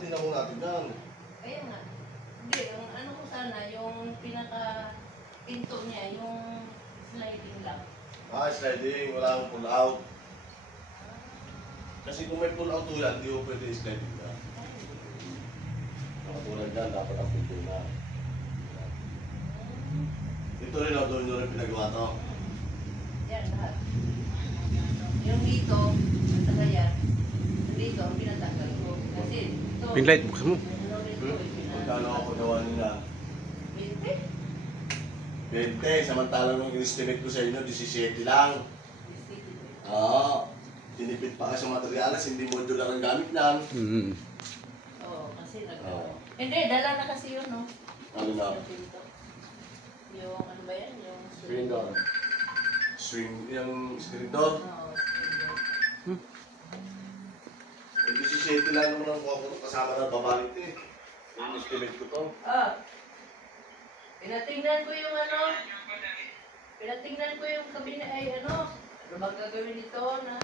tingnan mo natin yan. Kaya nga. Hindi, yung ano ko sana, yung pinaka-pinto niya, yung sliding lang. Sliding. Wala akong pull out. Kasi kung may pull out to yan, hindi ko pwede sliding na. Nakatulad yan, dapat ang pinto na. Ito rin ako doon rin pinagawa to. Yan, lahat. Yung dito, at saka yan, dito, pinatanggal ko. Kasi ito, Pink light, buksan mo. Magkano ako pagawa nila? 20. 20, samantalang nung in-estimate ko sa inyo, 17 lang. Oo. Tinipid pa ka sa materialis, hindi modular ang gamit lang. Oo, kasi Oo. Hindi, dala na kasi yun, no? Ano na? Yung pinto. Yung ano ba yan? Yung Screen door. Yung screen door. Oo, screen door. Eh, 17 lang naman ang kuha ko kasama na babalik eh. Yung estimate ko to. Pinatingnan ko yung ano, pinatingnan ko yung kabina ay ano ba gagawin dito na